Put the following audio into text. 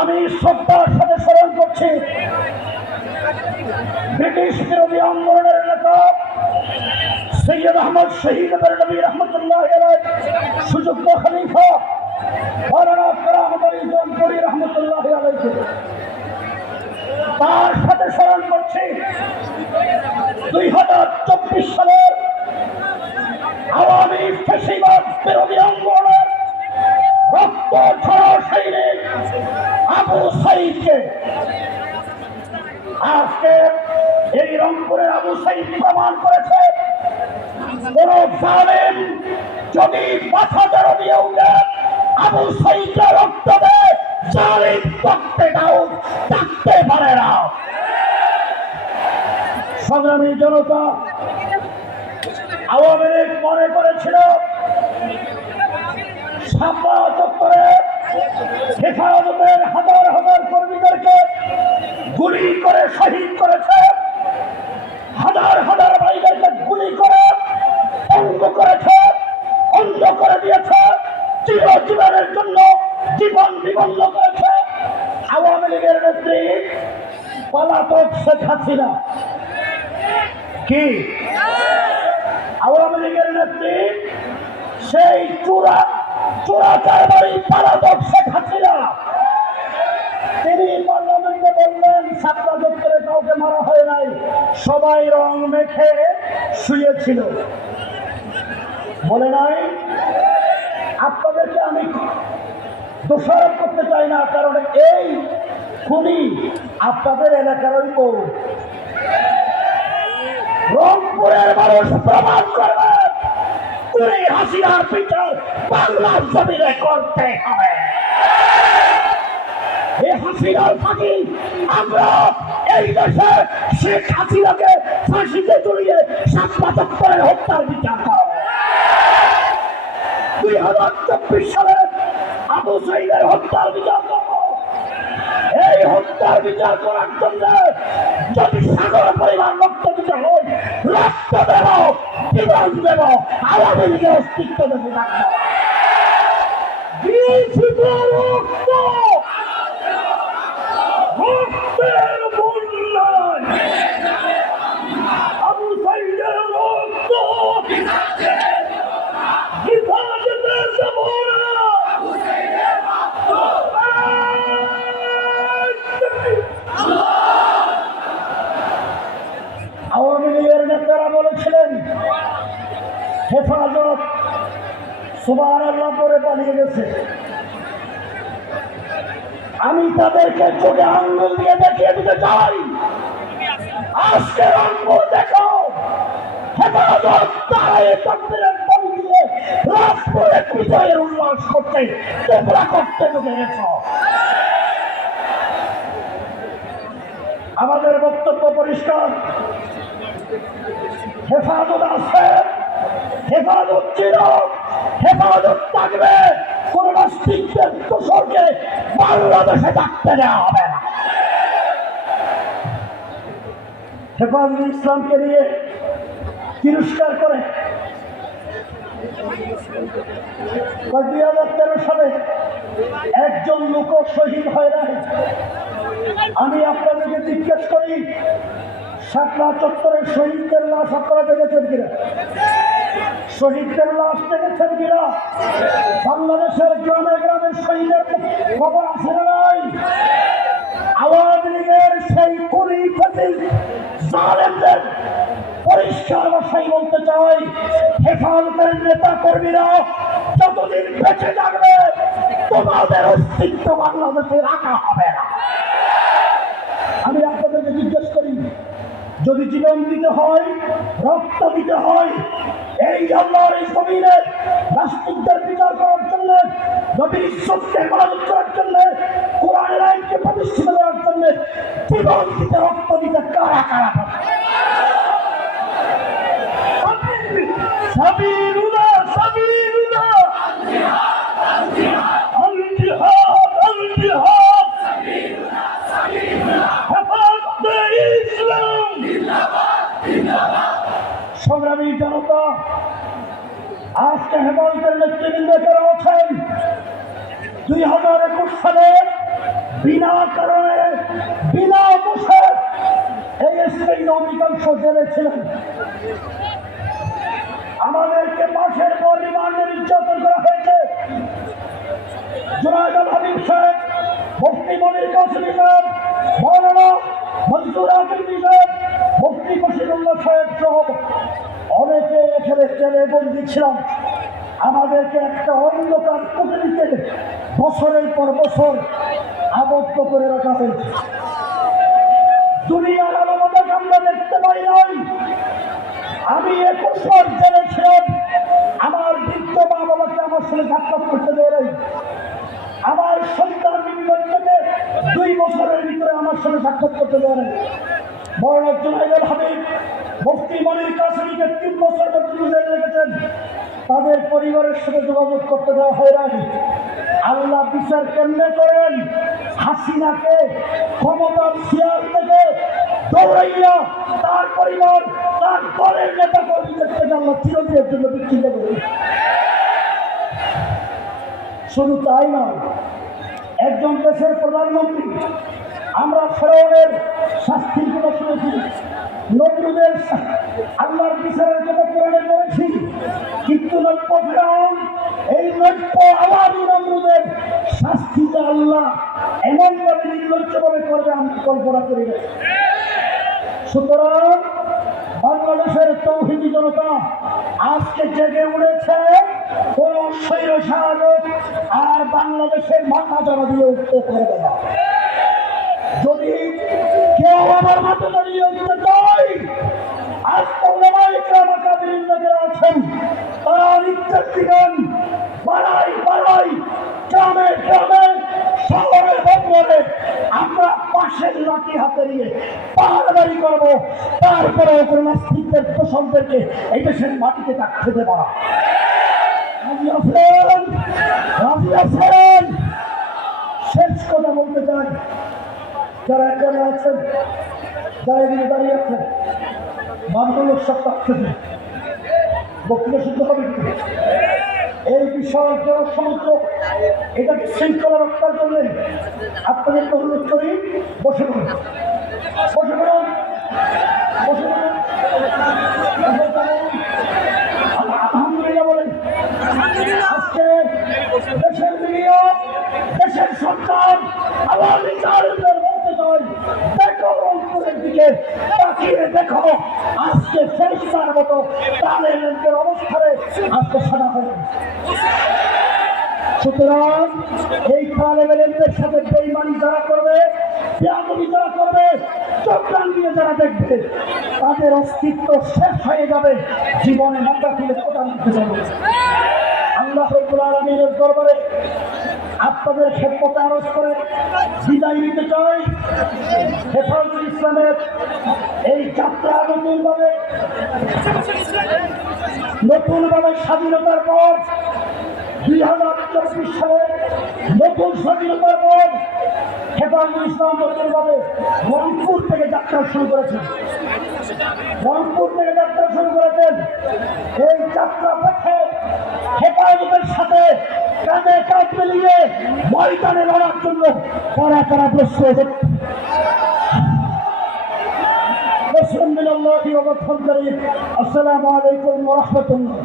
আমি শ্রদ্ধার সাথে স্মরণ করছি ব্রিটিশ বিরোধী আন্দোলনের নেতা সৈয়দ আহমদ শহীদ নবী রহমতুল্লাহ আলাইহি, সুযোগ্য খলিফা মাওলানা কারামত আলী জৌনপুরী রহমতুল্লাহ আলাইহি। তার সাথে স্মরণ করছি 2024 সালের আওয়ামী ফ্যাসিবাদ বিরোধী আন্দোলনের রক্ত ঝরা সৈনিক আবু সাঈদকে। আজকে এই রংপুরের আবু সাঈদ প্রমাণ করেছে কোন জালেম যদি মাথা জড়ো দিয়ে উঠে আবু সাঈদকে রক্ত দেয়, জালেম তক্তেটাও থাকতে পারে না। সংগ্রামী জনতা, আওয়ামী লীগ মনে করেছিল শাপলা চত্বরে হেফাজতের হাজার হাজার কর্মীদেরকে গুলি করে শহীদ করেছে, হাজার হাজার ভাইদেরকে গুলি করে অঙ্গ করেছে, অন্ধ করে দিয়েছে, চিরজীবনের জন্য জীবন বিবন্ন করেছে আওয়ামী লীগের নেত্রী পলাতক শেখ হাসিনা। কি আওয়ামী লীগের নেত্রী সেই চোরাচারবাড়ি পলাতক শেখ হাসিনা, তিনি পার্লামেন্টে বললেন শাপলা চত্বরে কাউকে মারা হয় নাই, সবাই রং মেখে শুয়েছিল, বলে নাই? আপনাদেরকে আমি দোষারোপ করতে চাই না, কারণ এই খুনি আপনাদের এলাকারই পৌর। রংপুরের মানুষ প্রমাণ করবে খুনি হাসিনার বিচার বাংলার জমিনে করতে হবে। এই হাসিনার ফাঁকি আমরা এই দেশে শেখ হাসিনাকে ফাঁসিতে ঝুলিয়ে শাপলা চত্বরের হত্যার বিচার করব। 2024 সালে আবু সাঈদের হত্যার বিচার করব। এই হত্যার বিচার করার জন্য যদি সাগর পরিমাণ রক্ত দিতে হয়, রক্ত দেব, জীবন দেব, আওয়ামী লীগের অস্তিত্ব দেবে থাকবে। রক্ত রক্তের মূল্যায়ন, আবু সাঈদের রক্ত আওয়ামী লীগের নেতারা বলেছিলেন হেফাজত সুবহানাল্লাহ করে পালিয়ে গেছে। আমি তাদেরকে চোখে আঙ্গুল দিয়ে দেখিয়ে দিতে চাই, আজকে রংপুর দেখো হেফাজত তারাই তাকবীরের বলি দিয়ে রংপুরে বিজয়ের উল্লাস করতে তোমরা করতে ঢুকে গেছ। আমাদের বক্তব্য পরিষ্কার, হেফাজত আছে, হেফাজত ছিল, হেফাজত থাকবে, কোন নাস্তিকদের দোষরকে বাংলাদেশে থাকতে দেওয়া হবে না। হেফাজত ইসলামকে নিয়ে তিরস্কার করে 2013 সালে একজন লোক শহীদ হয় নাই। আমি আপনাদেরকে জিজ্ঞেস করি, শাপলা চত্বরের শহীদদের লাশ আপনারা দেখেছেন কিনা? শহীদদের লাশ দেখেছেন কিনা? বাংলাদেশের গ্রামে গ্রামে শহীদের খবর আছে না নাই? আওয়ামী লীগের সেই খুনি জালেমদের পরিষ্কার ভাষায় বলতে চাই, হেফাজতের নেতা কর্মীরা যতদিন বেঁচে থাকবে তোমাদের অস্তিত্ব বাংলাদেশে রাখা হবে না। আমি আপনাদেরকে জিজ্ঞেস করি, যদি জীবন দিতে হয়, রক্ত দিতে হয়, এই আল্লাহর এই জমিনে নাস্তিকদের বিচার করার জন্য, নবীর ইজ্জতকে হেফাজত করার জন্য, কোরআনের আইনকে প্রতিষ্ঠিত করার জন্য জীবন দিতে, রক্ত দিতে কারা কারা সাবিরুনা সাবিরুনা আল জিহাদ আল জিহাদ সাবিরুনা সাবিরুনা হেফাজতে ইসলাম জিন্দাবাদ জিন্দাবাদ। সংগ্রামী জনতা, আজকে হেফাজতের নেতৃবৃন্দ যারা আছেন 2021 সালে বিনা কারণে বিনা দোষে এই স্ত্রীর অধিকাংশ জেলে ছিলেন। আমাদেরকে মাসের পর রিমান্ডে নির্যাতন করা হয়েছে। জুনায়েদ আল হাবিব সাহেব, মুফতি মনির কাসেমি সাহেব, মাওলানা মনসুর আহমেদ সাহেব, মুফতি বশিরুল্লাহ সাহেব সহ অনেকে এখানে জেলে বন্দী ছিলাম। আমাদেরকে একটা অন্ধকার কুঠুরিতে বছরের পর বছর আবদ্ধ করে রাখা হয়েছে। দুনিয়ার আলোমতাকে আমরা দেখতে পাই নাই। আমি 21 বছর জেলে ছিলাম। আমার বৃদ্ধ মা বাবাকে আমার সঙ্গে সাক্ষাৎ করতে দেয় নাই। আমার সন্তান থেকে 2 বছরের ভিতরে আমার সঙ্গে সাক্ষাৎ করতে দেয় নাই। মৌলানা জুনায়েদ আল হাবিব, মুফতি মনির কাসেমিকে 3 বছর পর্যন্ত জেলে রেখেছেন। তাদের পরিবারের সাথে যোগাযোগ করতে দেওয়া হয় নাই। আল্লাহ বিচার কেমনে করেন? হাসিনাকে ক্ষমতার চেয়ার থেকে দৌড়াইয়া তার পরিবার, তার দলের নেতা কর্মীদের থেকে আল্লাহ চিরদিনের জন্য বিচ্ছিন্ন করে। শুধু তাই নয়, একজন দেশের প্রধানমন্ত্রী, আমরা ফেরাউনের শাস্তির কথা শুনেছি, নমরুদের আল্লাহর বিচারের কথা কোরআনে করেছি, কিন্তু নব্য ফেরাউন, এই নব্য আওয়ামী নমরুদের শাস্তিটা আল্লাহ এমনভাবে নির্লজ্জভাবে করবে আমি কল্পনা করি না। সুতরাং বাংলাদেশের তৌহিদি জনতা আজকে জেগে উঠেছে। কোন স্বৈরশাসক আর বাংলাদেশের মাথা জড়া দিয়ে উঠতে পারবে না। যদি কেউ আমার মাথা দাঁড়িয়ে উঠতে চায়, আজকে যারা আছেন তারা নির্দেশ দিবেন, বাড়াই বাড়াই, গ্রামে গ্রামে, শহরে বন্দরে আমরা পাশের লাঠি হাতে নিয়ে পাহাড়বাড়ি করবো। তারপরে কোনো নাস্তিকদের দোষকদেরকে এই দেশের মাটিতে থাকতে দেব না। রাজি আছেন? রাজি আছেন? শেষ কথা বলতে চাই, যারা এখানে আছেন, যারা এদিকে দাঁড়িয়ে আছেন, মানুষ সব থাকতেছে, বক্তব্য শুদ্ধ হবে কি? এই বিশাল জনসমুদ্র, এটাকে শৃঙ্খলা রক্ষার জন্য আপনাদেরকে অনুরোধ করি, বসে পড়ুন, বসে পড়ুন, বসে পড়ুন। আলহামদুলিল্লাহ বলেন। আজকে দেশের মিডিয়া, দেশের সরকার আওয়ামী লীগের বলতে চাই, দেখো রংপুরের দিকে তাকিয়ে দেখো, আজকে ফেরেশতার মতো তাদের অবস্থানে আজকে সাদা হয়ে। সুতরাং এই তালেবেলের সাথে বেইমানি যারা করবে, বেয়াদবি যারা করবে, চক্রান্ত দিয়ে যারা দেখবে, তাদের অস্তিত্ব শেষ হয়ে যাবে, জীবনে মাথা তুলে কোথা নিতে যাবে। আল্লাহ রাব্বুল আলামিনের দরবারে আপনাদের খেদমতে আরজ করে বিদায় নিতে চাই। হেফাজতুল ইসলামের এই যাত্রা নতুনভাবে স্বাধীনতার পর 2024 সালে নতুন স্বাধীনতার পর হেফাজতুল ইসলাম নতুনভাবে রংপুর থেকে যাত্রা শুরু করেছেন। রংপুর থেকে যাত্রা শুরু করেছেন। এই যাত্রা পথে হেফাজতের সাথে কাঁধে কাঁধ মিলিয়ে ময়দানে লড়ার জন্য কারা কারা প্রস্তুত। আসসালামু আলাইকুম ওয়া রাহমাতুল্লাহ।